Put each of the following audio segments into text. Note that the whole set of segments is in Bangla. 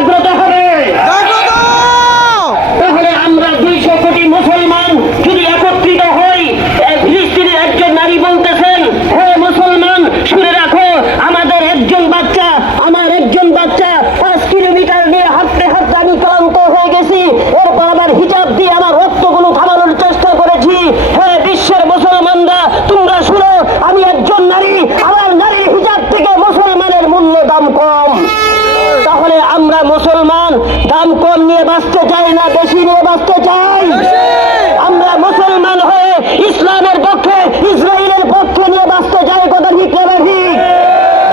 জাগ্রত হবে। দাম কম নিয়ে বাঁচতে চাই না বেশি নিয়ে বাঁচতে চাই? আমরা মুসলমান হয়ে ইসলামের পক্ষে ইসরায়েলের পক্ষে নিয়ে বাঁচতে চাই কথা ঠিক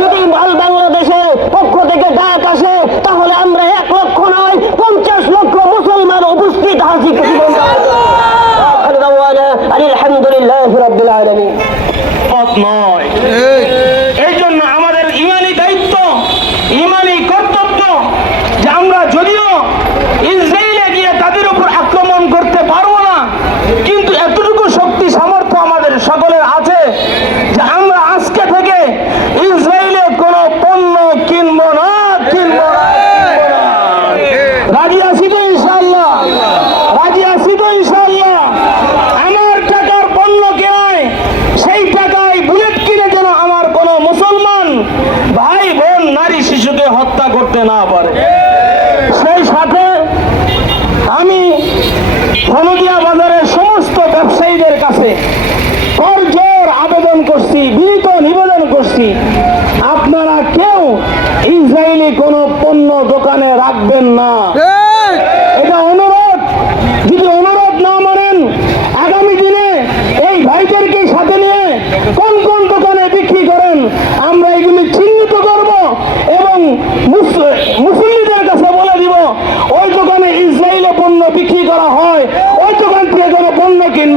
যদি মাল বাংলাদেশের পক্ষ থেকে ডাক আসে তাহলে আমরা এক লক্ষ নয় পঞ্চাশ লক্ষ মুসলমান উপস্থিত হাসি আলহামদুলিল্লাহ নয়।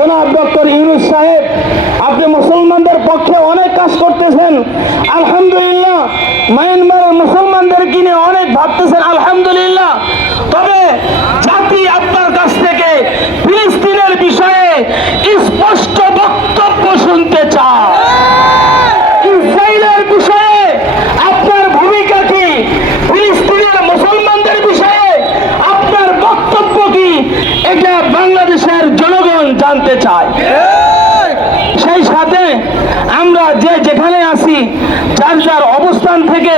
জনাব ডক্টর ইউনুস সাহেব আপনি মুসলমানদের পক্ষে অনেক কাজ করতেছেন। আলহামদুলিল্লাহ মায়ানমার যাতে আমরা যে যেখানে আসি যার যার অবস্থান থেকে